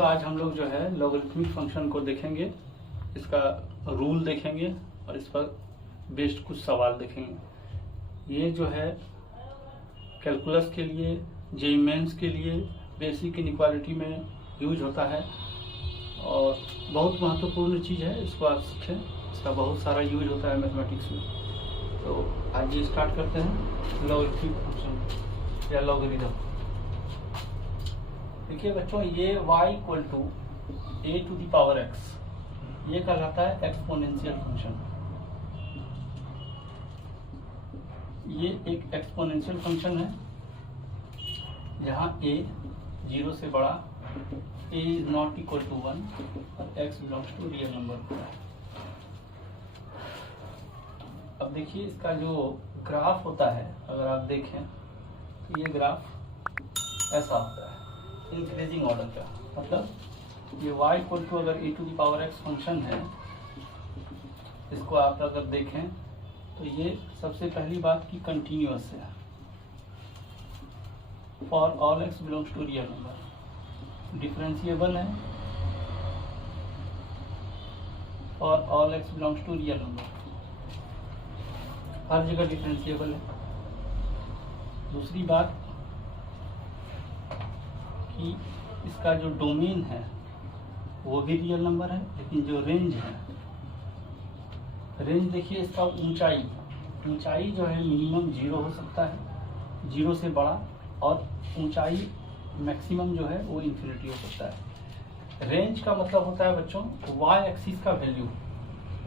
बच्चों आज हम लोग जो है लॉगरिथमिक फंक्शन को देखेंगे, इसका रूल देखेंगे और इस पर बेस्ड कुछ सवाल देखेंगे। ये जो है कैलकुलस के लिए, जेईई मेंस के लिए, बेसिक इनइक्वालिटी में यूज होता है और बहुत महत्वपूर्ण चीज़ है। इसको आप सीखें, इसका बहुत सारा यूज होता है मैथमेटिक्स में। तो आज ये स्टार्ट करते हैं लॉगरिथमिक फंक्शन या लॉगरिथम। देखिए बच्चों, ये y equal to a to the power x, ये कहलाता है एक्सपोनेंशियल फंक्शन। ये एक एक्सपोनेंशियल फंक्शन है जहाँ a 0 से बड़ा, a is not equal to 1 और x belongs to real number होता है। अब देखिए इसका जो ग्राफ होता है, अगर आप देखें तो ये ग्राफ ऐसा होता है इंक्रीजिंग ऑर्डर का। मतलब ये y इक्वल टू अगर a to the power x function है, इसको आप अगर देखें तो ये सबसे पहली बात की कंटिन्यूअस है for all x belongs to real number, differentiable है for all x belongs to real number, हर जगह डिफरेंशिएबल है। दूसरी बात कि इसका जो डोमेन है वो भी रियल नंबर है, लेकिन जो रेंज है, रेंज देखिए इसका ऊंचाई जो है मिनिमम 0 हो सकता है, 0 से बड़ा, और ऊंचाई मैक्सिमम जो है वो इन्फिनिटी हो सकता है। रेंज का मतलब होता है बच्चों y एक्सिस का वैल्यू,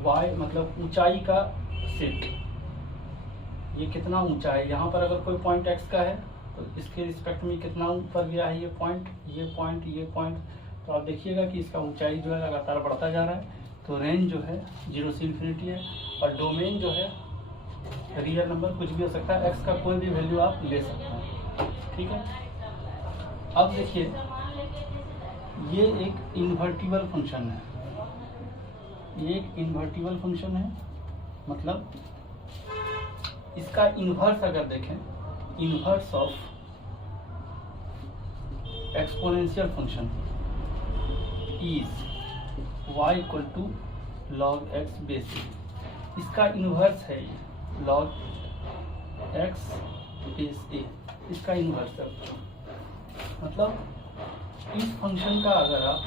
y मतलब ऊंचाई का सेट, ये कितना ऊंचा है। यहाँ पर अगर कोई पॉइंट x का है तो इसके रिस्पेक्ट में कितना ऊपर गया है ये पॉइंट, तो आप देखिएगा कि इसका ऊंचाई जो है लगातार बढ़ता जा रहा है। तो रेंज जो है 0 से इन्फिनिटी है और डोमेन जो है रियल नंबर कुछ भी हो सकता है, x का कोई भी वैल्यू आप ले सकते हैं, ठीक है। अब देखिए ये एक इन्वर्टिबल फंक्शन है, ये एक इन्वर्टिबल फंक्शन है, मतलब इसका इन्वर्स अगर देखें, inverse of exponential function is y equal to log x base a, इसका इन्वर्स है ये log x बेस a, इसका इन्वर्स है। मतलब इस फंक्शन का अगर आप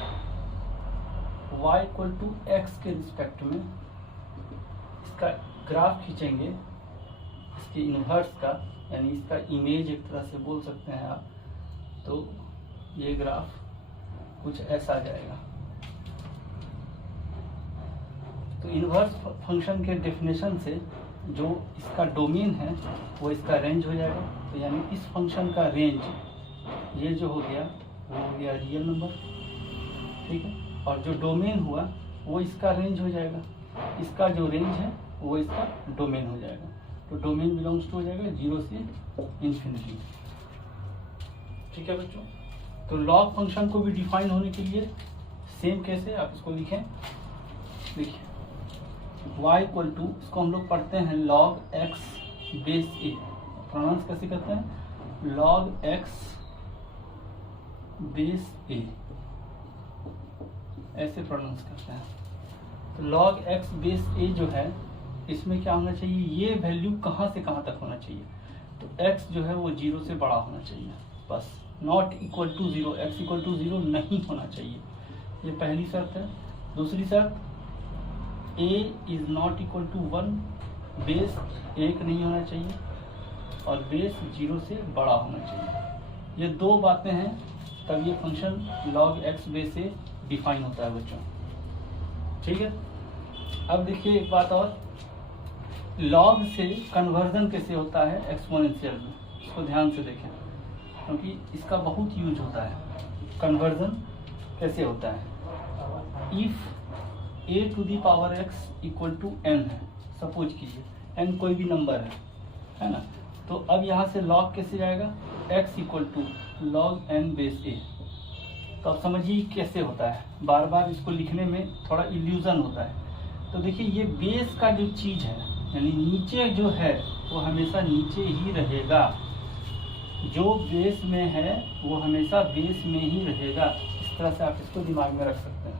y इक्वल टू x के रिस्पेक्ट में इसका ग्राफ खींचेंगे, इसके इन्वर्स का, यानी इसका इमेज एक तरह से बोल सकते हैं आप, तो ये ग्राफ कुछ ऐसा जाएगा। तो इन्वर्स फंक्शन के डेफिनेशन से जो इसका डोमेन है वो इसका रेंज हो जाएगा। तो यानी इस फंक्शन का रेंज, ये जो हो गया वो हो गया रियल नंबर, ठीक है, और जो डोमेन हुआ वो इसका रेंज हो जाएगा, इसका जो रेंज है वो इसका डोमेन हो जाएगा। तो डोमेन बिलोंग्स टू हो जाएगा 0 से इन्फिनिटी, ठीक है बच्चों। तो लॉग फंक्शन को भी डिफाइन होने के लिए सेम कैसे आप इसको लिखें, देखिए y इक्वल टू, इसको हम लोग पढ़ते हैं log x base a, pronounce कैसे करते हैं, log x बेस a, ऐसे प्रोनाउंस करते हैं। तो log x बेस a जो है, इसमें क्या होना चाहिए, ये वैल्यू कहाँ से कहाँ तक होना चाहिए, तो x जो है वो 0 से बड़ा होना चाहिए, बस, not equal to 0, x equal to 0 नहीं होना चाहिए, ये पहली शर्त है। दूसरी शर्त a is not equal to 1, base 1 नहीं होना चाहिए और बेस 0 से बड़ा होना चाहिए। ये दो बातें हैं, तब ये function log x base a define होता है बच्चों, ठीक है। अब देखिए एक बात और, लॉग से कन्वर्जन कैसे होता है एक्सपोनेंशियल में, इसको ध्यान से देखें, क्योंकि इसका बहुत यूज होता है। कन्वर्जन कैसे होता है, if a to the power x equal to n है, सपोज कीजिए n कोई भी नंबर है ना, तो अब यहाँ से log कैसे जाएगा, x equal to log n base a। तो अब समझिए कैसे होता है, बार बार इसको लिखने में थोड़ा इल्यूजन होता है। तो देखिए ये बेस का जो चीज़ है, यानी नीचे जो है वो हमेशा नीचे ही रहेगा, जो बेस में है वो हमेशा बेस में ही रहेगा। इस इस तरह से आप इसको दिमाग में रख सकते हैं,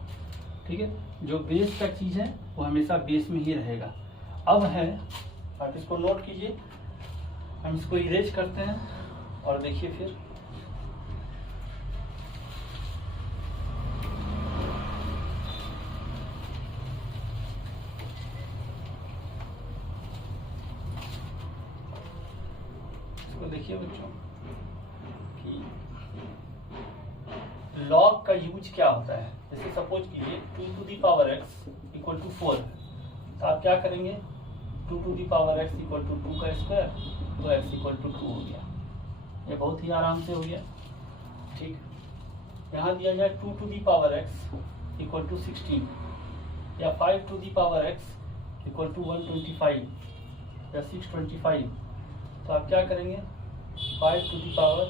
ठीक है। जो बेस का चीज़ है वो हमेशा बेस में ही रहेगा। अब है, आप इसको नोट कीजिए, हम इसको इरेज करते हैं और देखिए फिर इसको देखिए बच्चों कि लॉग का यूज क्या होता है। जैसे सपोज कीजिए 2 to the power x equal to 4, तो आप क्या करेंगे, 2 to the power x equal to 2 का स्क्वायर, तो x इक्वल टू 2 हो गया। ये बहुत ही आराम से हो गया, ठीक। यहाँ दिया जाए 2 to the power x equal to 16 या 5 to the power x equal to 125 या 625, तो आप क्या करेंगे, 5 to the power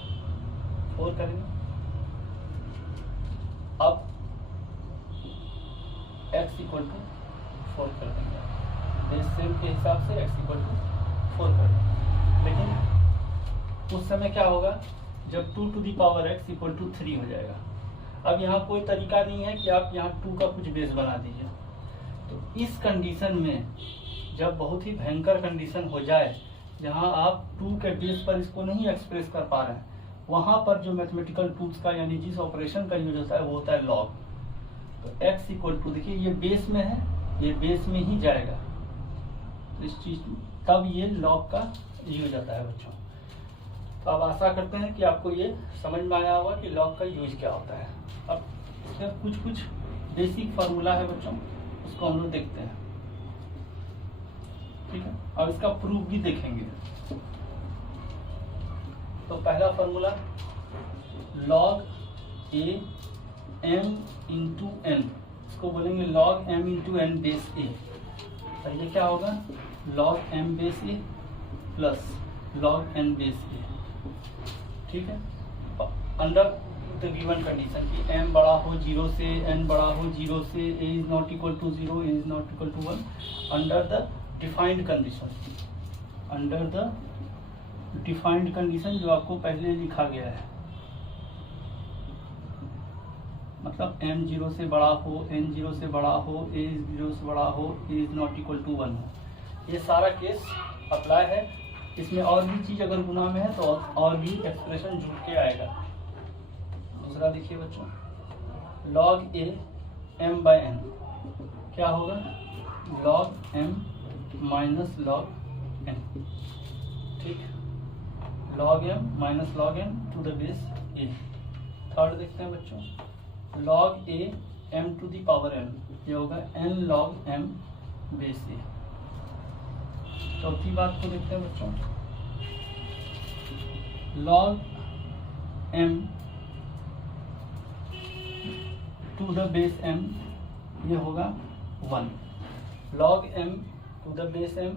4 करेंगे। अब x इक्वल टू 4 कर देंगे, बेस सेम के हिसाब से x इक्वल टू 4 कर देंगे। लेकिन उस समय क्या होगा, जब 2 to the power x equal to 3 हो जाएगा। अब यहाँ कोई तरीका नहीं है कि आप यहाँ 2 का कुछ बेस बना दीजिए। तो इस कंडीशन में जब बहुत ही भयंकर कंडीशन हो जाए, जहाँ आप 2 के बेस पर इसको नहीं एक्सप्रेस कर पा रहे हैं, वहाँ पर जो मैथमेटिकल टूल्स का यानी जिस ऑपरेशन का यूज होता है वो होता है लॉग। तो x इक्वल टू, देखिए ये बेस में है, ये बेस में ही जाएगा इस चीज, तब ये लॉग का यूज आता है बच्चों। तो अब आशा करते हैं कि आपको ये समझ में आया होगा कि लॉग का यूज क्या होता है। अब इसमें कुछ बेसिक फार्मूला है बच्चों, उसको हम लोग देखते हैं, ठीक है। अब इसका प्रूफ भी देखेंगे। तो पहला formula log a m into n, इसको बोलेंगे log m into n base a। तो ये क्या होगा, log m base a plus log n base a, ठीक है। अंडर द गिवन कंडीशन कि m बड़ा हो 0 से, n बड़ा हो 0 से, a is not equal to 0, a is not equal to 1, under the defined condition, under the defined condition जो आपको पहले लिखा गया है। मतलब m 0 से बड़ा हो, n 0 से बड़ा हो, a 0 से बड़ा हो, a is not equal to 1 हो। ये सारा केस अप्लाई है। इसमें और भी चीज अगर गुना में है तो और भी एक्सप्रेशन जुड़ के आएगा। दूसरा देखिए बच्चों, log a m by n क्या होगा, log m minus log n, ठीक, log m minus log n to the base a। Third देखते हैं बच्चों, log a m to the power m, ये होगा n log m base a। चौथी बात को देखते हैं बच्चों, log m to the base m, ये होगा 1, log m to the base m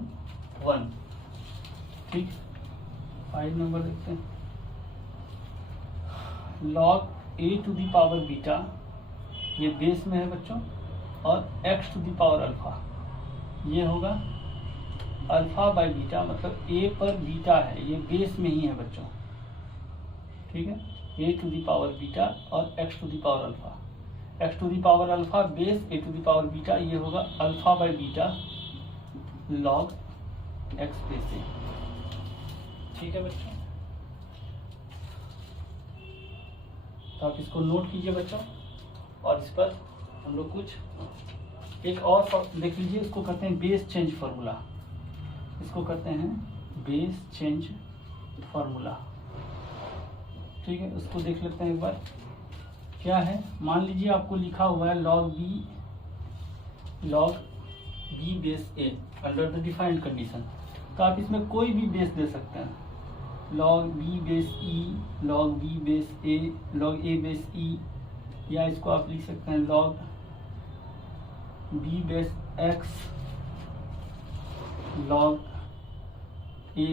1, ठीक। 5 नंबर देखते हैं, log a to the power beta, ये बेस में है बच्चों, और x to the power alpha, ये होगा अल्फा बाय बीटा, मतलब a पर बीटा है, ये बेस में ही है बच्चों, ठीक है। a to the power beta और x to the power alpha, x to the power alpha base a to the power beta, ये होगा alpha by beta log x base a, ठीक है बच्चों। तो आप इसको नोट कीजिए बच्चों, और इस पर हम लोग कुछ एक और देख लीजिए, इसको कहते हैं बेस चेंज फार्मूला, इसको कहते हैं बेस चेंज फार्मूला, ठीक है। उसको देख लेते हैं एक बार, क्या है। मान लीजिए आपको लिखा हुआ है log b base a under the defined condition, तो आप इसमें कोई भी बेस दे सकते हैं, log b base e, log b base a, log a base e, या इसको आप लिख सकते हैं log b base x, log a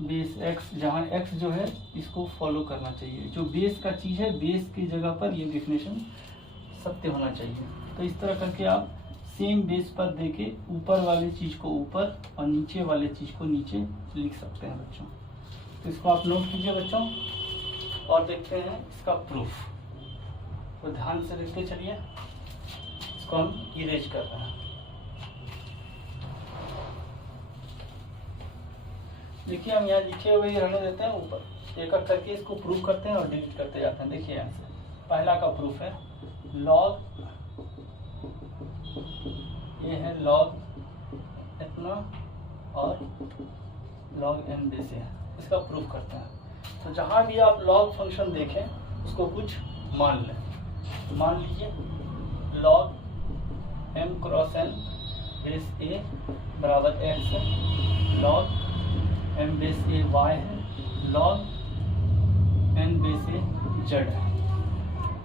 base x, जहाँ x जो है इसको फॉलो करना चाहिए, जो बेस का चीज़ है बेस की जगह पर ये डेफिनेशन सत्य होना चाहिए। तो इस तरह करके आप सेम बेस पर देके ऊपर वाले चीज़ को ऊपर और नीचे वाले चीज़ को नीचे लिख सकते हैं बच्चों। तो इसको आप नोट कीजिए बच्चों, और देखते हैं इसका प्रूफ। तो ध्यान से देखते चलिए, इसको हम इरेज कर रहे हैं। देखिए हम यहाँ लिखे हुए ही रहने देते हैं, ऊपर एक एक करके इसको प्रूव करते हैं और डिलीट करते जाते हैं। देखिए यहाँ से पहला का प्रूफ है लॉग, ये है लॉग इतना और लॉग एन बेस है, इसका प्रूफ करते हैं। तो जहाँ भी आप लॉग फंक्शन देखें उसको कुछ मान लें। मान लीजिए log M cross N base A बराबर एक्स है, log M base A Y है, log N base A Z है।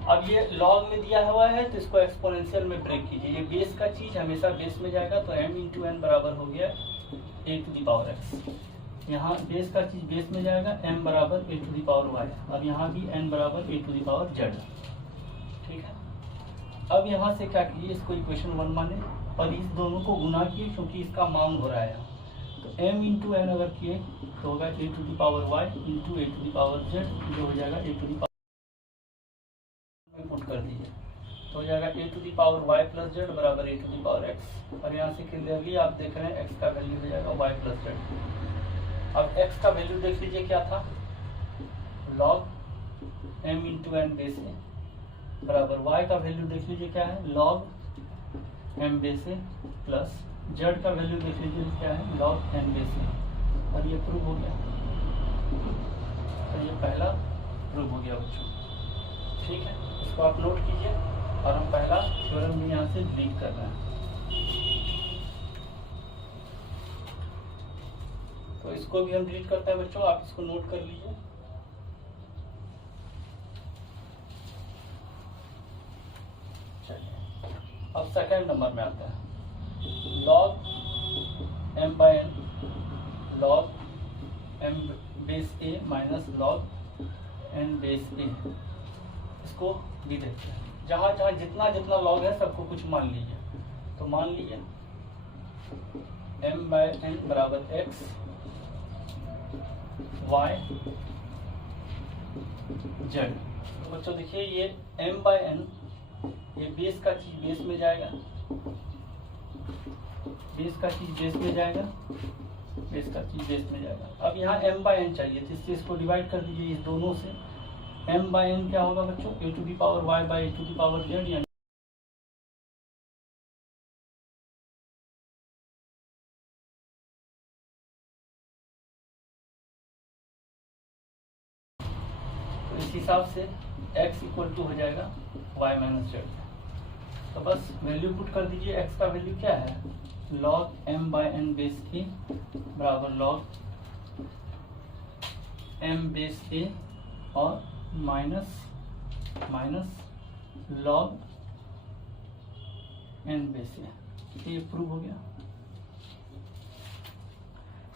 अब ये लॉग में दिया हुआ है तो इसको एक्सपोनेंशियल में ब्रेक कीजिए। ये बेस का चीज हमेशा बेस में जाएगा, तो m इंटू एन बराबर हो गया ए टू दी पावर एक्स। यहाँ बेस का चीज बेस में जाएगा, m बराबर A to the power Y. अब यहाँ भी n बराबर A to the power Z. ठीक है, अब यहाँ से क्या कीजिए, इसको इक्वेशन 1 माने और इस दोनों को गुना किए क्योंकि इसका मांग हो रहा है। तो m इंटू एन अगर किए तो होगा A to the power Y into A to the power Z, जो हो जाएगा ए टू दी पावर में पुट कर दीजिए तो हो जाएगा A to the power Y plus Z बराबर A to the power X. और यहाँ से क्लियरली आप देख रहे हैं एक्स का वैल्यू हो जाएगा वाई प्लस जेड। अब एक्स का वैल्यू देख लीजिए क्या था, log M into N base A बराबर वाई का वैल्यू देख लीजिए क्या है, log M base A plus Z का वैल्यू देख लीजिए क्या है, लॉग एन बेस ए। और ये प्रूव हो गया, तो ये पहला प्रूव हो गया बच्चों। ठीक है, इसको आप नोट कीजिए और हम पहला थ्योरम भी यहाँ से डिलीट कर रहे हैं। तो इसको भी हम डिलीट करते हैं बच्चों, आप इसको नोट कर लीजिए। चलिए अब सेकेंड नंबर में आता है log M by N, log M base A minus log N base A. इसको भी देखते हैं, जहाँ जहाँ जितना जितना लॉग है सबको कुछ मान लीजिए। तो मान लीजिए m बाय एन बराबर एक्स वाई जेड। तो बच्चों देखिए ये m बाय एन, ये बेस का चीज बेस में जाएगा, बेस का चीज बेस में जाएगा, बेस का चीज बेस में जाएगा। अब यहाँ m बाय एन चाहिए, तो इससे इसको डिवाइड कर दीजिए इस दोनों से। m बाय एन क्या होगा बच्चों, A to the power Y by A to the power Z, यानी तो इस हिसाब से x इक्वल टू हो जाएगा y माइनस जेड। तो बस वैल्यू पुट कर दीजिए। x का वैल्यू क्या है, log m by N base A बराबर लॉग m बेस ए और minus log N base A. ये प्रूव हो गया।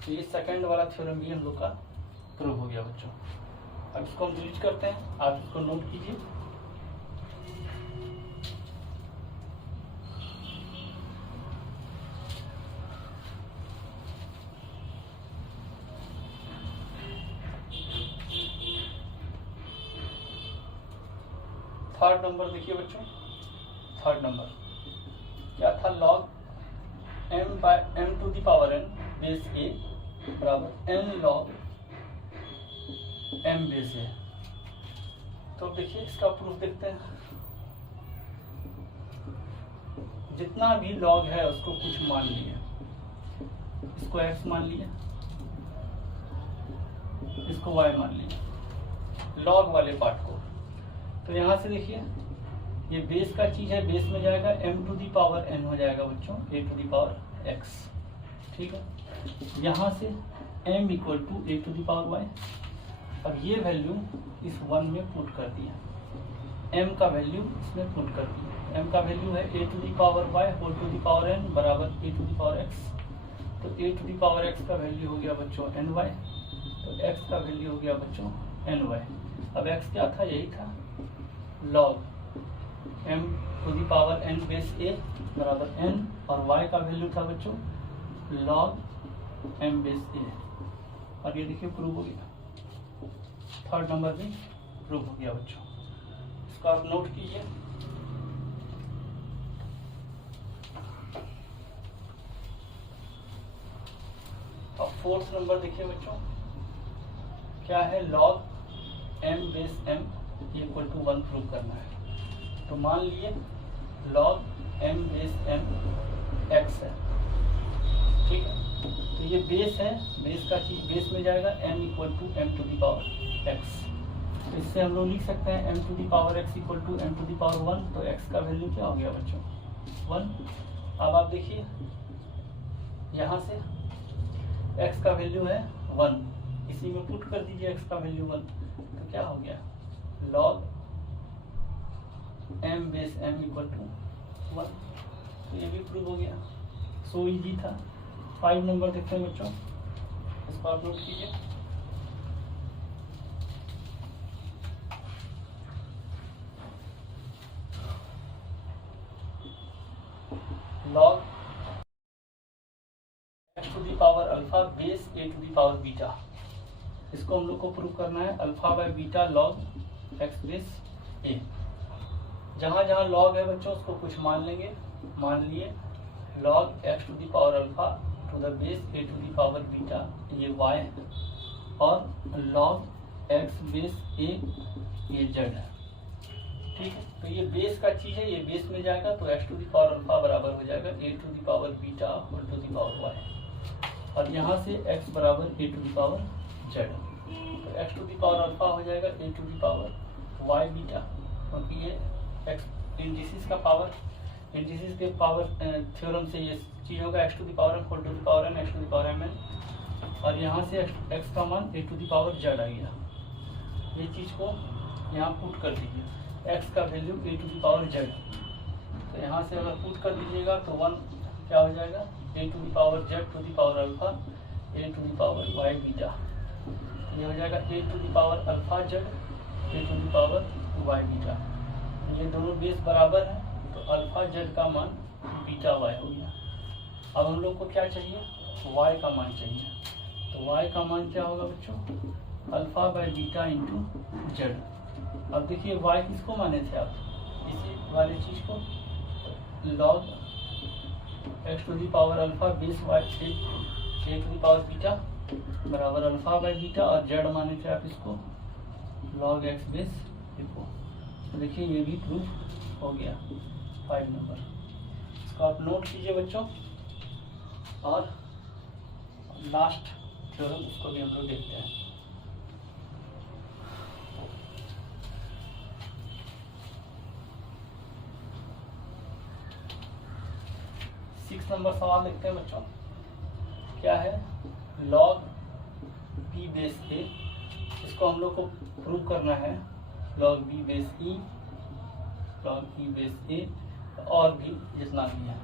तो ये सेकंड वाला थ्योरम भी हम लोग का प्रूव हो गया बच्चों। अब इसको हम डिलीट करते हैं, आप इसको नोट कीजिए। थर्ड नंबर देखिए बच्चों, थर्ड नंबर क्या था, log m by m to the power n base a बराबर n log m base a। तो देखिए इसका प्रूफ देखते हैं। जितना भी लॉग है उसको कुछ मान लिए, इसको x मान लिया, इसको y मान लिया, लॉग वाले पार्ट को। तो यहाँ से देखिए ये बेस का चीज है, बेस में जाएगा, m to the power n हो जाएगा बच्चों a to the power x। ठीक है, यहाँ से m equal to a to the power y। अब ये वैल्यू इस 1 में पुट कर दिया, m का वैल्यू इसमें पुट कर दिया। m का वैल्यू है a to the power y whole to the power n बराबर a to the power x। तो a to the power x का वैल्यू हो गया बच्चों ny, तो x का वैल्यू हो गया बच्चों ny। अब x क्या था, यही था log m to the power n base a बराबर n, और y का वैल्यू था बच्चों लॉग m बेस a। और ये देखिए प्रूव हो गया, थर्ड नंबर भी प्रूव हो गया बच्चों। इसको आप नोट कीजिए। अब फोर्थ नंबर देखिए बच्चों, क्या है, log m base m equal to 1 prove करना है। तो मान लिए log m base m x है, ठीक है। तो ये बेस है, बेस का चीज बेस में जाएगा m equal to m to the power x। तो इससे हम लोग लिख सकते हैं m to the power x equal to m to the power 1। तो x का वैल्यू क्या हो गया बच्चों, 1। अब आप देखिए यहाँ से x का वैल्यू है 1, इसी में पुट कर दीजिए x का वैल्यू 1। तो क्या हो गया, log m base m equal to 1। तो ये भी प्रूव हो गया, सो इजी था। 5 नंबर देखते हैं बच्चों, इसको आप नोट कीजिए। log x to the power alpha base a to the power beta, इसको हम लोग को प्रूव करना है। Alpha by beta log x base a। जहां जहां log है बच्चों उसको कुछ मान लेंगे। मान लिए log x to the power alpha to the base a to the power beta, ये y है, और log x बेस a ये z है, ठीक है। तो ये बेस का चीज है, ये बेस में जाएगा तो x to the power alpha बराबर हो जाएगा a to the power beta whole to the power y, और यहाँ से x बराबर a to the power z। तो x to the power alpha हो जाएगा a to the power y beta, क्योंकि ये x इंडिसेस का पावर, इंडिसेस के पावर थ्योरम से ये चीज होगा x to the power m whole to the power n x to the power mn, और यहाँ से x का मान a to the power z आ गया। ये चीज को यहाँ पुट कर दीजिए, x का value a to the power z। तो यहाँ से अगर पुट कर दीजिएगा तो 1 क्या हो जाएगा, a to the power z to the power alpha a to the power y beta. ये हो जाएगा a to the power alpha z a to the power y beta. ये दोनों बेस बराबर है तो अल्फा z का मान बीटा y हो गया। अब हम लोग को क्या चाहिए, y का मान चाहिए। तो y का मान क्या होगा बच्चों, alpha by beta into z। अब देखिए y किसको माने थे आप, इसी वाली चीज को, log x to the power alpha base y a to the power beta बराबर अल्फा बाय बीटा, और z माने थे आप इसको log x बेस a। तो देखिए ये भी प्रूफ हो गया 5 नंबर। इसको आप नोट कीजिए बच्चों, और लास्ट थ्योरम उसको भी हम लोग देखते हैं। नंबर सवाल देखते हैं बच्चों, क्या है, log b बेस a, इसको हम लोग को प्रूव करना है। log b base e, log e base a, और भी जितना भी है।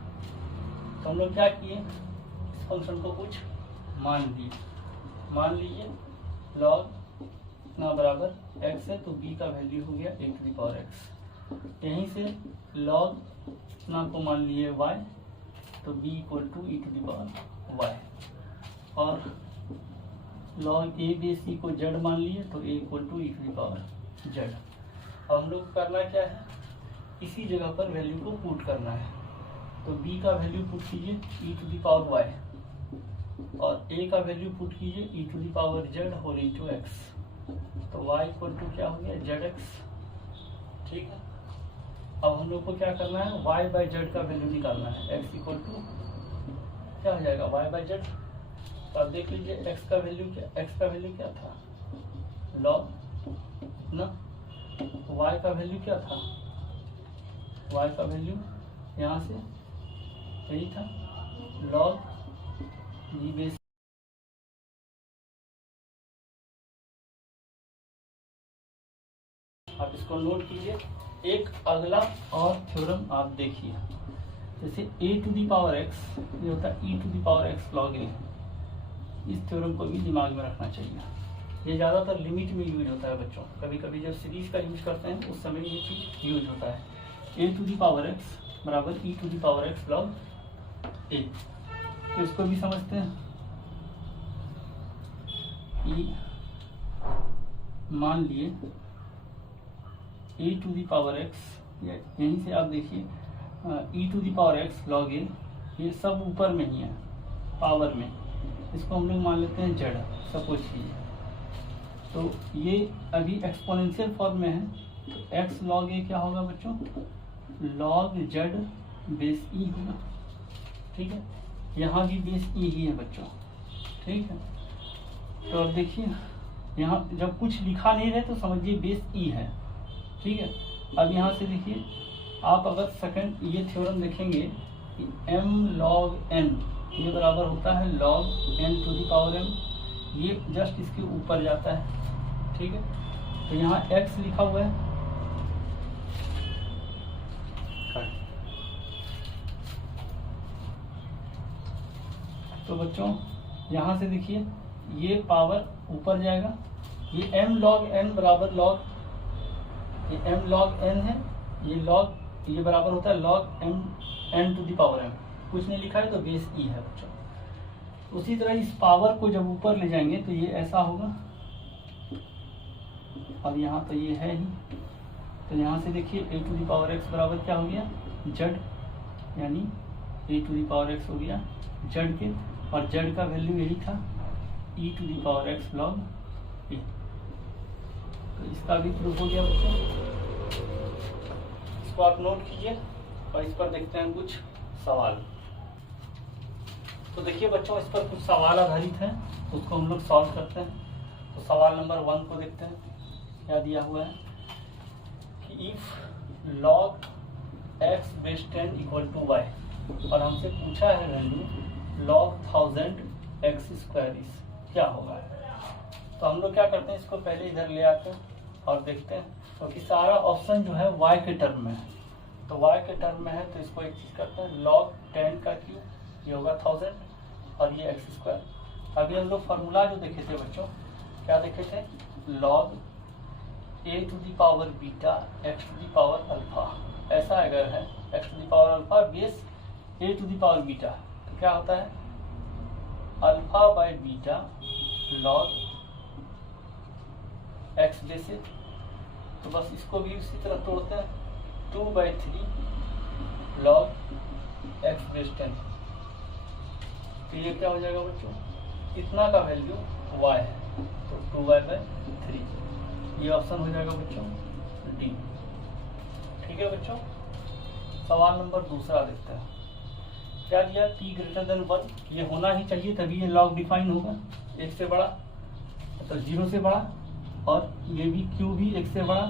तो हम लोग क्या किए, इस फंक्शन को कुछ मान लीजिए log इतना बराबर x है, तो b का वैल्यू हो गया a to the power x। यहीं से log इतना को मान लिए y, तो b equal to e to the power y, और log a बेस c को z मान लिए तो a equal to e to the power z। अब हम लोग करना क्या है, इसी जगह पर वैल्यू को पुट करना है। तो b का वैल्यू पुट कीजिए e to the power y, और a का वैल्यू पुट कीजिए e to the power z whole into x। तो y इक्वल टू क्या हो गया, zx, ठीक है। अब हम लोग को क्या करना है, y बाई जेड का वैल्यू निकालना है। x इक्वल टू क्या हो जाएगा, y बाई जेड। तो आप देख लीजिए x का वैल्यू क्या था, log ना, y का वैल्यू क्या था, y का वैल्यू यहाँ से यही था log b बेस। आप इसको नोट कीजिए। एक अगला और थ्योरम आप देखिए, जैसे a to the power x ये होता है e to the power x log a। इस थ्योरम को भी दिमाग में रखना चाहिए। ये ज़्यादातर लिमिट में यूज होता है बच्चों, कभी कभी जब सीरीज का यूज करते हैं उस समय ये चीज़ यूज होता है। a to the power x बराबर e to the power x log a। तो इसको भी समझते हैं। e मान लिए A to the power X, यहीं से आप देखिए E to the power X log A, ये सब ऊपर में ही है पावर में, इसको हम लोग मान लेते हैं जेड सपोज कीजिए। तो ये अभी एक्सपोनेंशियल फॉर्म में है, तो एक्स लॉग ए क्या होगा बच्चों, लॉग जेड बेस ई होगा। ठीक है, यहाँ भी बेस ई ही है बच्चों। ठीक है, तो अब देखिए यहाँ जब कुछ लिखा नहीं रहे तो समझिए बेस ई है। ठीक है, अब यहाँ से देखिए आप अगर सेकंड ये थ्योरम देखेंगे कि m log n ये बराबर होता है log n to the power m, ये जस्ट इसके ऊपर जाता है। ठीक है, तो यहाँ x लिखा हुआ है, तो बच्चों यहाँ से देखिए ये पावर ऊपर जाएगा, ये m log n बराबर log, ये m log n है, ये log ये बराबर होता है log n to the power m, कुछ नहीं लिखा है तो बेस ई है बच्चों। उसी तरह इस पावर को जब ऊपर ले जाएंगे तो ये ऐसा होगा, अब यहाँ तो ये है ही, तो यहाँ से देखिए ए टू दी पावर एक्स बराबर क्या हो गया, जेड, यानी ए टू दी पावर एक्स हो गया जेड के, और जेड का वैल्यू यही था E to the power X log A. तो इसका भी प्रूफ हो गया बच्चों, इसको आप नोट कीजिए और इस पर देखते हैं कुछ सवाल। तो देखिए बच्चों इस पर कुछ सवाल आधारित हैं, तो उसको हम लोग सॉल्व करते हैं। तो सवाल नंबर 1 को देखते हैं, क्या दिया हुआ है कि if log x base 10 equal to y, और हमसे पूछा है value log 1000 x square is क्या होगा। तो हम लोग क्या करते हैं, इसको पहले इधर ले आते हैं और देखते हैं, क्योंकि तो सारा ऑप्शन जो है y के टर्म में है, तो y के टर्म में है तो इसको एक चीज करते हैं, log 10 का क्यूब ये होगा 1000 और ये एक्स स्क्वायर। अभी हम लोग फार्मूला जो देखे थे बच्चों, क्या देखे थे, log a to the power beta x to the power alpha, ऐसा अगर है x to the power alpha base a to the power beta, तो क्या होता है alpha by beta log x base A. तो बस इसको भी उसी तरह तोड़ते हैं, 2/3 log x बेस 10, तो ये क्या हो जाएगा बच्चों, इतना का वैल्यू y है, तो 2y/3, ये ऑप्शन हो जाएगा बच्चों डी। ठीक है बच्चों, सवाल नंबर दूसरा देखते हैं, क्या दिया, t ग्रेटर देन 1, ये होना ही चाहिए तभी ये लॉग डिफाइन होगा, 1 से बड़ा तो 0 से बड़ा, और ये भी q भी 1 से बड़ा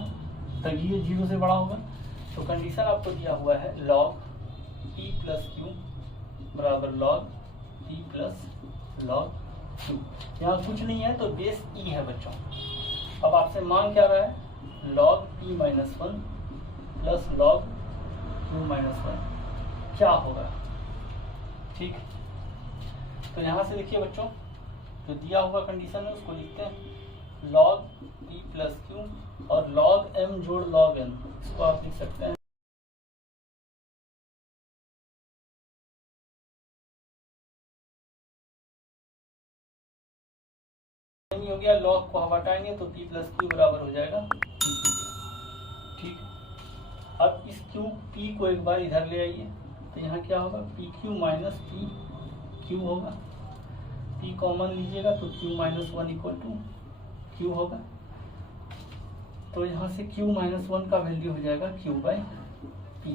तभी ये 0 से बड़ा होगा। तो कंडीशन आपको दिया हुआ है log p प्लस क्यू बराबर log p plus log q, यहाँ कुछ नहीं है तो बेस e है बच्चों। अब आपसे मांग क्या रहा है, log p minus 1 plus log q minus 1 क्या होगा। ठीक, तो यहाँ से देखिए बच्चों जो दिया हुआ कंडीशन है उसको लिखते हैं, log p प्लस q और log m जोड़ log n, इसको आप लिख सकते हैं हो गया, log को हम हटाएंगे तो p प्लस क्यू बराबर हो जाएगा p। ठीक, अब इस q p को एक बार इधर ले आइए, तो यहाँ क्या होगा, P Q minus P Q होगा, p कॉमन लीजिएगा तो q minus 1 equal to Q होगा। तो यहाँ से q माइनस 1 का वैल्यू हो जाएगा q बाई पी।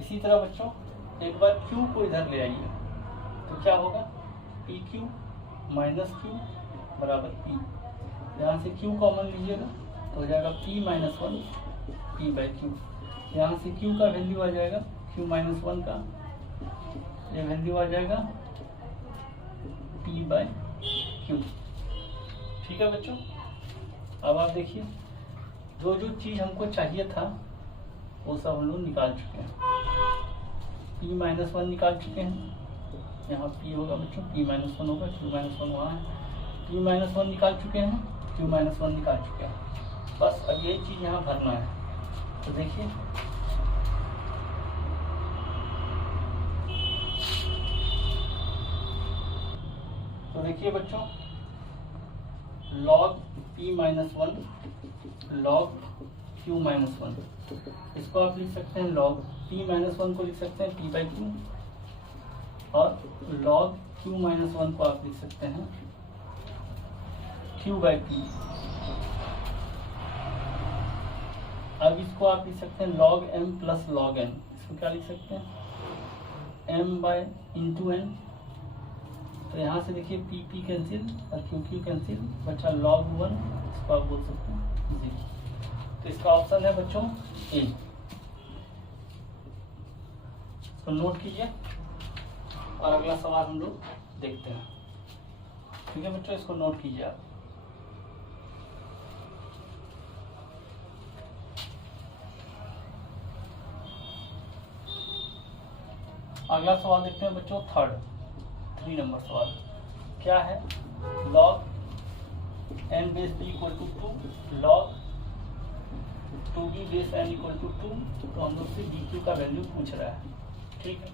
इसी तरह बच्चों एक बार q को इधर ले आइए, तो क्या होगा, पी क्यू माइनस क्यू बराबर p, यहाँ से q कॉमन लीजिएगा तो हो जाएगा p minus 1 p by Q. यहाँ से q का वैल्यू आ जाएगा q माइनस 1 का, ये वैल्यू आ जाएगा p बाई क्यू। ठीक है बच्चों, अब आप देखिए जो जो चीज़ हमको चाहिए था वो सब हम लोग निकाल चुके हैं। p माइनस 1 निकाल चुके हैं, यहाँ p होगा बच्चों, p माइनस 1 होगा, q माइनस 1 वहाँ है, p माइनस 1 निकाल चुके हैं, q माइनस 1 निकाल चुके हैं, बस अब यही चीज़ यहाँ भरना है। तो देखिए बच्चों log p minus 1 log q minus 1, इसको आप लिख सकते हैं log p माइनस 1 को लिख सकते हैं p बाई क्यू, और log q माइनस 1 को आप लिख सकते हैं q बाई p। अब इसको आप लिख सकते हैं log m plus log n, इसको क्या लिख सकते हैं m बाय इंटू n। तो यहाँ से देखिए पी पी कैंसिल और क्यू क्यू कैंसिल, बच्चा log 1, इसको आप बोल सकते हैं 0। तो इसका ऑप्शन है बच्चों ए, इसको नोट कीजिए और अगला सवाल हम लोग देखते हैं। ठीक है बच्चों, इसको नोट कीजिए आप। अगला सवाल देखते हैं बच्चों, 3 नंबर सवाल क्या है, log n base b equal to 2, log 2b base n equal to 2। तो हम लोग से dq का वैल्यू पूछ रहा है। ठीक है,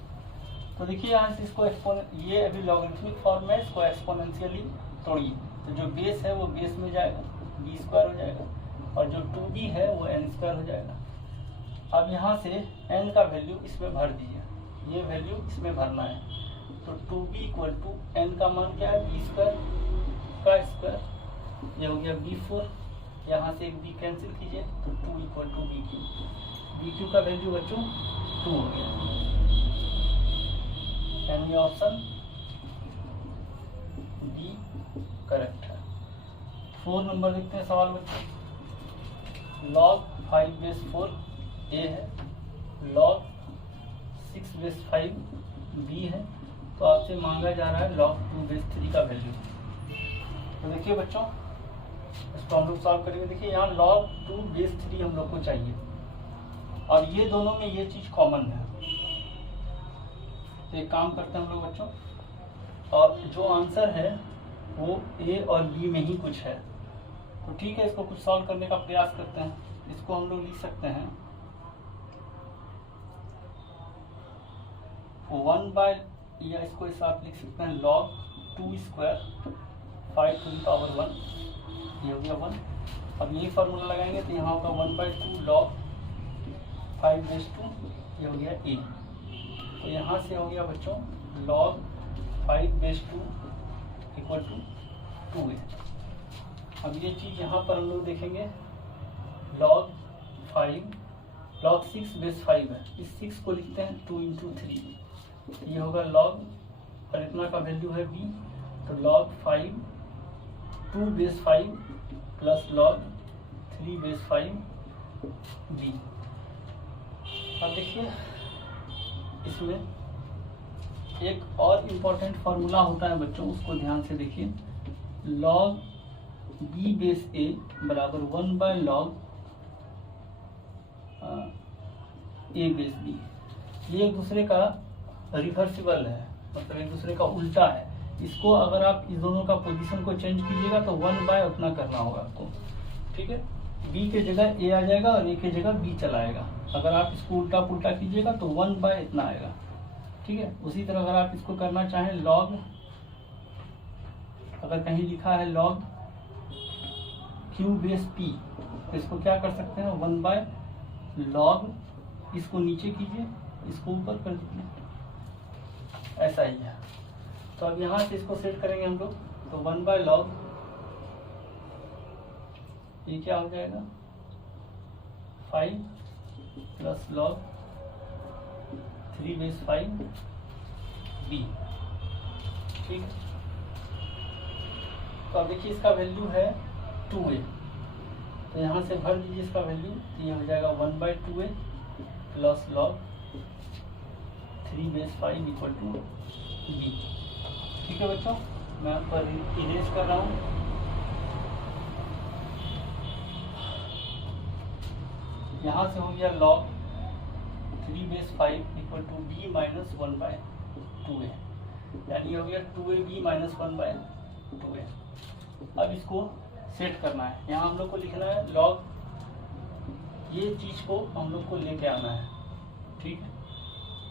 तो देखिए यहाँ से इसको ये अभी लॉगरिथमिक फॉर्म में, इसको एक्सपोनेंशियली तोड़िए। तो जो बेस है वो बेस में जाएगा, b स्क्वायर हो जाएगा, और जो 2b है वो n स्क्वायर हो जाएगा। अब यहाँ से n का वैल्यू इसमें भर दीजिए, ये वैल्यू इसमें भरना है। तो 2b इक्वल टू n का मान क्या है, b स्क्वायर का स्क्वायर, ये हो गया b4, यहाँ से एक b कैंसिल कीजिए तो 2 इक्वल टू bq का वैल्यू बच्चों 2 हो गया। यानी ऑप्शन बी करेक्ट है। 4 नंबर देखते हैं सवाल बच्चों, log 5 बेस 4 a है, log 6 बेस 5 b है। तो आपसे मांगा जा रहा है log 2 बेस 3 का वैल्यू। तो देखिए बच्चों, इसको हम लोग सॉल्व करेंगे। देखिए यहाँ log 2 बेस 3 हम लोग को चाहिए, और ये दोनों में ये चीज कॉमन है। तो एक काम करते हैं हम लोग बच्चों, और जो आंसर है वो a और b में ही कुछ है। तो ठीक है, इसको कुछ सॉल्व करने का प्रयास करते हैं। इसको हम लोग लिख सकते हैं 1 बाय, या इसको इस आप लिख सकते हैं log 2 square 5 to the power 1, ये हो गया 1। अब यही फार्मूला लगाएंगे तो यहाँ होगा 1/2 log 5 बेस 2, ये हो गया a। तो यहाँ से हो गया बच्चों log 5 base 2 equal to 2a। अब ये चीज़ यहाँ पर हम लोग देखेंगे, log 6 बेस 5 है, इस 6 को लिखते हैं 2 इंटू 3, ये होगा log, और इतना का वैल्यू है b। तो log 5 2 base 5 plus log 3 base 5 b। अब देखिए इसमें एक और इम्पोर्टेंट फार्मूला होता है बच्चों, उसको ध्यान से देखिए। log b बेस a बराबर 1 by log a base b। ये एक दूसरे का रिवर्सिबल है, मतलब एक दूसरे का उल्टा है। इसको अगर आप इस दोनों का पोजीशन को चेंज कीजिएगा तो 1 बाय उतना करना होगा आपको। ठीक है, b के जगह a आ जाएगा और a के जगह b चला आएगा। अगर आप इसको उल्टा पुल्टा कीजिएगा तो 1 बाय इतना आएगा। ठीक है, उसी तरह अगर आप इसको करना चाहें log, अगर कहीं लिखा है log q बेस p, तो इसको क्या कर सकते हैं 1 बाय log, इसको नीचे कीजिए, इसको ऊपर कर दीजिए, ऐसा ही है। तो अब यहाँ से इसको सेट करेंगे हम लोग, तो 1 बाय log, ये क्या हो जाएगा 5 प्लस log 3 बेस 5 b। ठीक है, तो अब देखिए इसका वैल्यू है 2a, तो यहाँ से भर दीजिए इसका वैल्यू, तो ये हो जाएगा 1 by 2a plus log 3 base 5 equal to b। ठीक है बच्चों, मैं यहाँ पर इरेज कर रहा हूँ। यहाँ से हो गया log 3 base 5 equal to b minus 1 by 2a, यानी हो गया 2ab माइनस 1 बाय 2a। अब इसको सेट करना है, यहाँ हम लोग को लिखना है log, ये चीज़ को हम लोग को लेके आना है। ठीक है,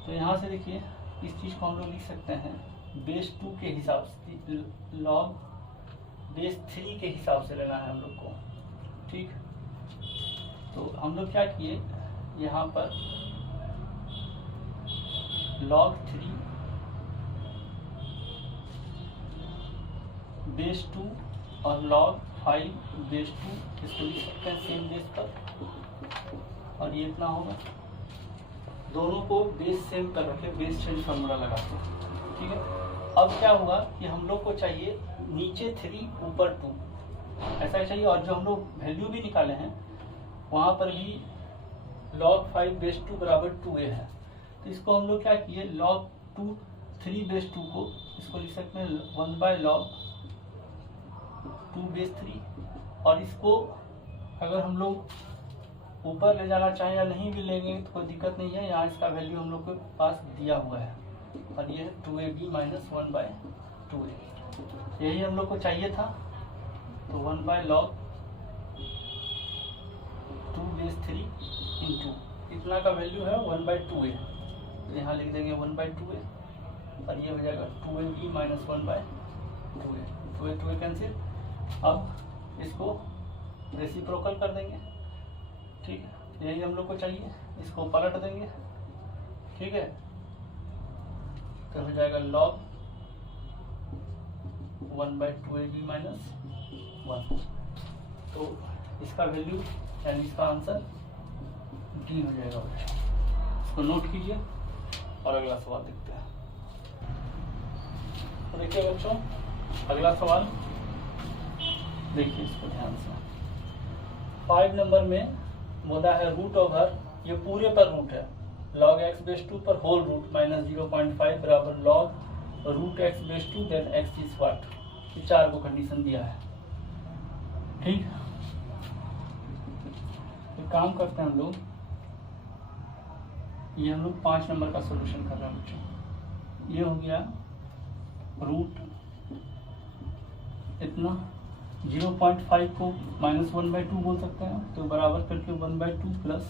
तो यहाँ से देखिए इस चीज़ को हम लोग लिख सकते हैं बेस 2 के हिसाब से, log बेस 3 के हिसाब से लेना है हम लोग को। ठीक, तो हम लोग क्या किए, यहाँ पर log 3 बेस 2 और log 5 बेस 2 इसको लिख सकते हैं सेम बेस पर, और ये इतना होगा। दोनों को बेस सेम कर रखे, बेस चेंज फार्मूला लगा के, ठीक है। अब क्या होगा कि हम लोग को चाहिए नीचे 3 ऊपर 2, ऐसा ही चाहिए। और जो हम लोग वैल्यू भी निकाले हैं वहाँ पर भी log 5 बेस 2 बराबर 2a है। तो इसको हम लोग क्या किए, log 3 बेस 2 को इसको लिख सकते हैं 1/log 2 बेस 3। और इसको अगर हम लोग ऊपर ले जाना चाहें या नहीं भी लेंगे तो कोई दिक्कत नहीं है, यहाँ इसका वैल्यू हम लोग के पास दिया हुआ है, और ये 2ab माइनस 1/2a, यही हम लोग को चाहिए था। तो 1/log 2 बेस 3 इंटू इतना का वैल्यू है 1/2a, तो यहाँ लिख देंगे 1/2a, और ये हो जाएगा 2ab minus 1/2a, 2a cancel. अब इसको रेसिप्रोकल कर देंगे, ठीक है, यही हम लोग को चाहिए। इसको पलट देंगे, ठीक है, तो हो जाएगा log 1/2ab माइनस 1। तो इसका वैल्यू यानी इसका आंसर डी हो जाएगा बच्चों। इसको नोट कीजिए और अगला सवाल देखते हैं। तो देखिए बच्चों, अगला सवाल देखिए इसको ध्यान से। 5 नंबर में बोला है रूट ओवर, ये पूरे पर रूट है, log x बेस 2 पर होल रूट माइनस 0.5 बराबर log root x base 2 then x is what. ये 4 को कंडीशन दिया है, ठीक। तो काम करते हैं हम लोग, ये हम लोग 5 नंबर का सॉल्यूशन कर रहे हैं बच्चों। ये हो गया रूट इतना 0.5 को माइनस 1/2 बोल सकते हैं, तो बराबर करके 1/2 प्लस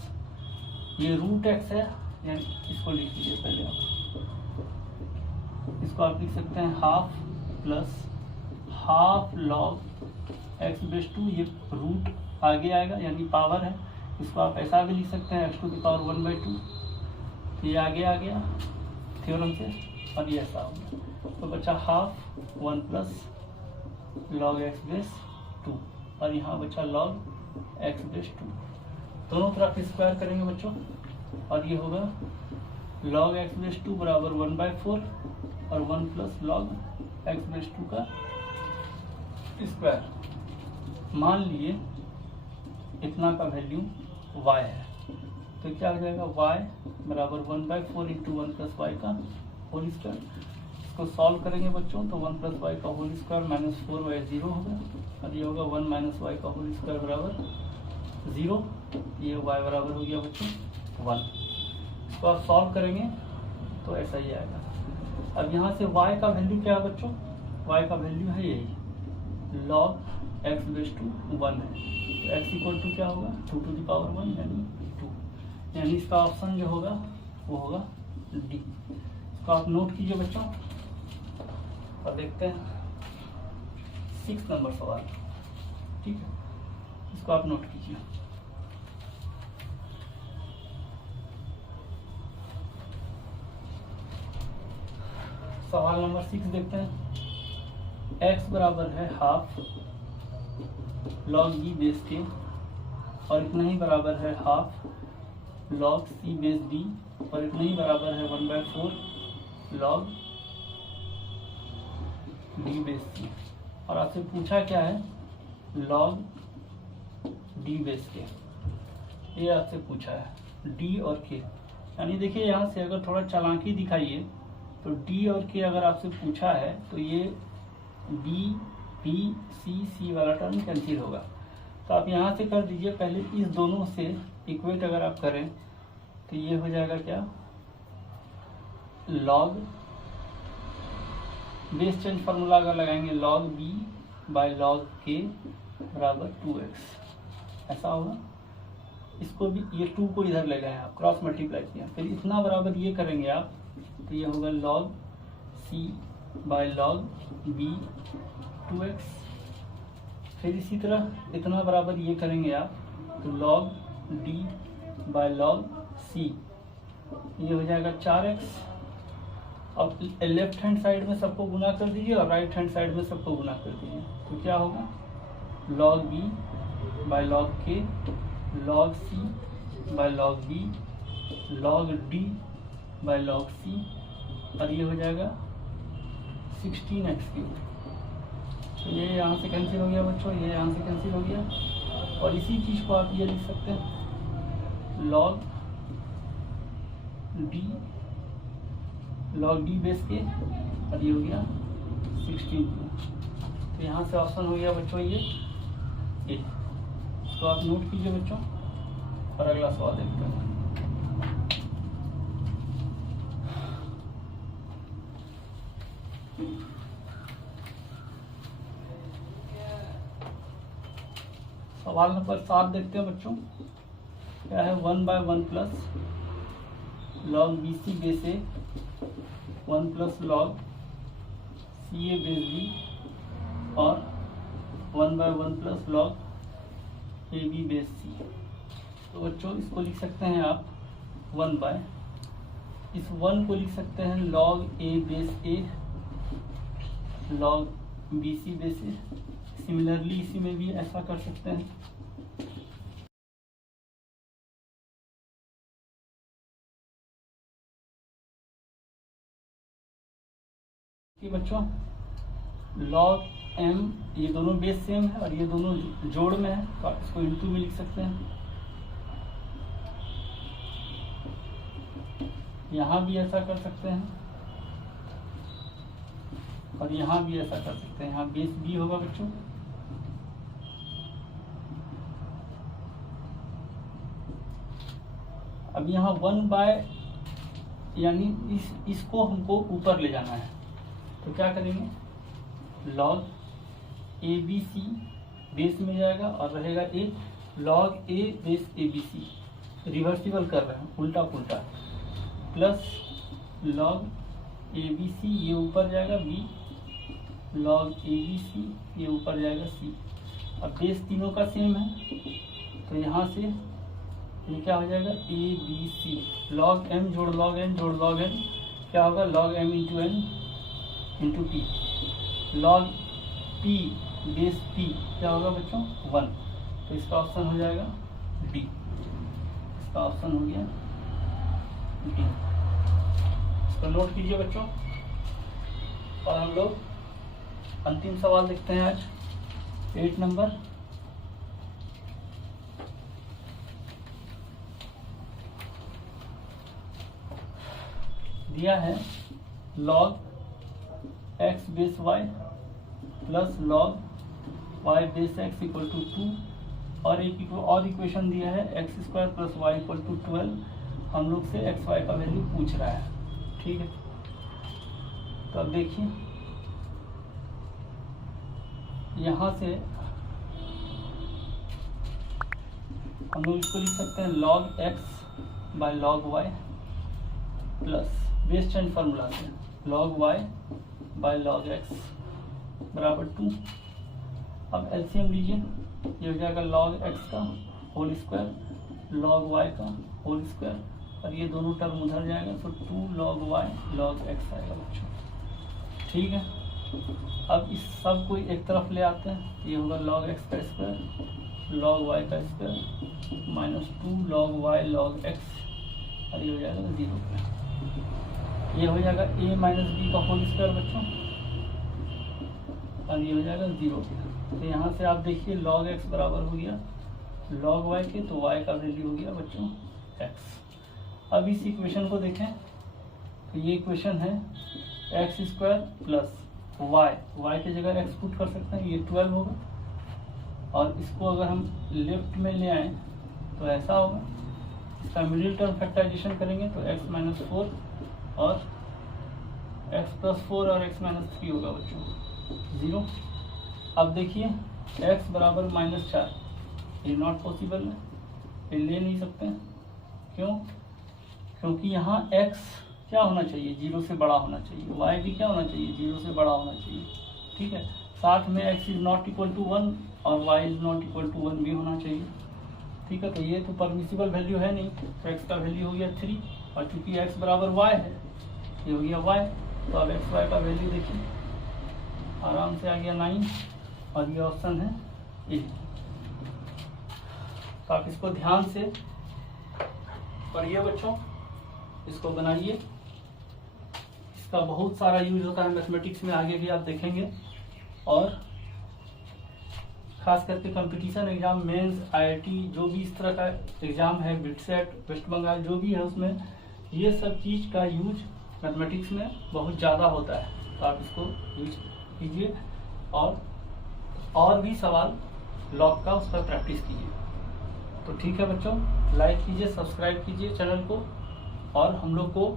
ये रूट एक्स है, यानी इसको लिख लीजिए पहले आप, इसको आप लिख सकते हैं half plus half log x base 2, ये रूट आगे आएगा यानी पावर है, इसको आप ऐसा भी लिख सकते हैं x टू द पावर 1/2, ये आगे आ गया थ्योरम से, और ये ऐसा हो गया। तो बचा half 1 plus log x base 2, और यहाँ बचा log x बेस 2। दोनों तरफ स्क्वायर करेंगे बच्चों, और ये होगा log x बेस 2 बराबर 1/4 और 1 प्लस log x बेस 2 का स्क्वायर। मान लिए इतना का वैल्यू y है, तो क्या हो जाएगा y बराबर 1/4 इंटू 1 प्लस वाई का होल स्क्वायर। इसको सॉल्व करेंगे बच्चों, तो 1 प्लस वाई का होल स्क्वायर माइनस 4y 0 होगा, और ये होगा 1 माइनस वाई का होल स्क्वायर बराबर 0। ये y बराबर हो गया बच्चों 1। इसको आप सॉल्व करेंगे तो ऐसा ही आएगा। अब यहाँ से y का वैल्यू क्या है बच्चों, y का वैल्यू है यही log x बेस 2 1 है, तो x इक्वल टू क्या होगा 2 टू द पावर 1 यानी 2, यानी इसका ऑप्शन जो होगा वो होगा डी। इसको आप नोट कीजिए बच्चों, और देखते हैं 6 नंबर सवाल, ठीक है, इसको आप नोट कीजिए। सवाल नंबर 6 देखते हैं। x बराबर है हाफ log b बेस के, और इतना ही बराबर है half log c base d, और इतना ही बराबर है 1/4 log d बेस c। और आपसे पूछा क्या है log d बेस के, ये आपसे पूछा है d और k। यानी देखिए यहाँ से अगर थोड़ा चालाकी दिखाइए तो d और k अगर आपसे पूछा है तो ये b b c c वाला टर्म कैंसिल होगा। तो आप यहाँ से कर दीजिए, पहले इस दोनों से इक्वेट अगर आप करें तो ये हो जाएगा क्या log बेस चेंज फार्मूला अगर लगाएंगे log b by log k बराबर 2x, ऐसा होगा। इसको भी ये 2 को इधर ले गए आप, क्रॉस मल्टीप्लाई किया, फिर इतना बराबर ये करेंगे आप, तो ये होगा log c by log b 2x। फिर इसी तरह इतना बराबर ये करेंगे आप, तो log D by log c, ये हो जाएगा 4x। अब लेफ्ट हैंड साइड में सबको गुना कर दीजिए और राइट हैंड साइड में सबको गुना कर दीजिए, तो क्या होगा log b by log k log c by log b log d by log c, और ये हो जाएगा 16x क्यूब। तो ये यहाँ से कैंसिल हो गया बच्चों, ये यहाँ से कैंसिल हो गया, और इसी चीज़ को आप ये लिख सकते हैं log d बेस के, और ये हो गया 16। तो यहाँ से ऑप्शन हो गया बच्चों ये ए। तो आप नोट कीजिए बच्चों, और अगला सवाल देखते हैं। सवाल नंबर 7 देखते हैं बच्चों। क्या है 1/1 plus log B C base A 1 plus log C A base B, और 1/1 plus log A B base C. तो बच्चों इसको लिख सकते हैं आप 1 बाय, इस 1 को लिख सकते हैं लॉग ए बेस ए लॉग बी सी बेस ए। सिमिलरली इसी में भी ऐसा कर सकते हैं। कि बच्चों log m, ये दोनों बेस सेम है और ये दोनों जोड़ में है, तो आप इसको इंटू में लिख सकते हैं। यहाँ भी ऐसा कर सकते हैं और यहाँ भी ऐसा कर सकते हैं। यहाँ बेस b होगा बच्चों, अब यहाँ 1 बाय, यानी इसको हमको ऊपर ले जाना है, तो क्या करेंगे log A B C base में जाएगा और रहेगा A log A base A B C, reversible कर रहे हैं उल्टा पुल्टा, plus log A B C, ये ऊपर जाएगा B log A B C, ये ऊपर जाएगा सी। अब बेस तीनों का सेम है, तो यहाँ से ये क्या हो जाएगा A B C log m जोड़ log n जोड़ log n, क्या होगा log m into n into P, log p base p क्या होगा बच्चों 1। तो इसका ऑप्शन हो जाएगा डी, इसका ऑप्शन हो गया डी। इसको नोट कीजिए बच्चों, और हम लोग अंतिम सवाल देखते हैं आज 8 नंबर। दिया है log x base y plus log y base x equal to 2, और एक और इक्वेशन दिया है x square plus y equal to 12। हम लोग से एक्स वाई का वैल्यू पूछ रहा है, ठीक है। तो अब देखिए यहाँ से हम लोग इसको लिख सकते हैं log x by log y plus base change formula से log y by log x बराबर 2। अब एलसीएम लीजिए, ये हो जाएगा log x का होल स्क्वायर log y का होल स्क्वायर, और ये दोनों टर्म उधर जाएगा, तो 2 log y log x आएगा बच्चों, ठीक है। अब इस सब को एक तरफ ले आते हैं, ये होगा log x का स्क्वायर log y का square minus 2 log y log x, और ये हो जाएगा 0 पे। ये हो जाएगा a माइनस बी का होल स्क्वायर बच्चों, और ये हो जाएगा 0 पे। तो यहाँ से आप देखिए log x बराबर हो गया log y के, तो y का वैल्यू हो गया बच्चों x। अब इस इक्वेशन को देखें, तो ये इक्वेशन है एक्स स्क्वायर प्लस y की जगह x पुट कर सकते हैं, ये 12 होगा, और इसको अगर हम लेफ्ट में ले आए तो ऐसा होगा। इसका मिडिल टर्म फैक्टराइजेशन करेंगे तो x माइनस 4 और x प्लस 4 और x माइनस 3 होगा बच्चों 0। अब देखिए x बराबर -4, ये नॉट पॉसिबल है, ये ले नहीं सकते हैं। क्यों? क्योंकि यहाँ x क्या होना चाहिए, 0 से बड़ा होना चाहिए, y भी क्या होना चाहिए, 0 से बड़ा होना चाहिए, ठीक है। साथ में x is not equal to 1 और y is not equal to 1 भी होना चाहिए। ठीक है, तो ये तो परमिसिबल वैल्यू है नहीं, तो x का वैल्यू हो गया 3, और चूंकि x बराबर y है, ये हो गया y, तो अब एक्स वाई का वैल्यू देखिए आराम से आ गया 9, और ये ऑप्शन है ए। तो आप इसको ध्यान से पढ़िए बच्चों, इसको बनाइए, इसका बहुत सारा यूज होता है मैथमेटिक्स में, आगे भी आप देखेंगे। और खास करके कंपटीशन एग्जाम, मेंस, आईआईटी, जो भी इस तरह का एग्जाम है, बिटसेट, वेस्ट बंगाल, जो भी है, उसमें ये सब चीज़ का यूज मैथमेटिक्स में बहुत ज़्यादा होता है। तो आप इसको यूज कीजिए, और भी सवाल लॉग का उस पर प्रैक्टिस कीजिए। तो ठीक है बच्चों, लाइक कीजिए, सब्सक्राइब कीजिए चैनल को, और हम लोग को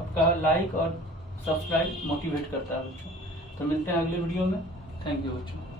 आपका लाइक और सब्सक्राइब मोटिवेट करता है बच्चों। तो मिलते हैं अगले वीडियो में। थैंक यू बच्चों।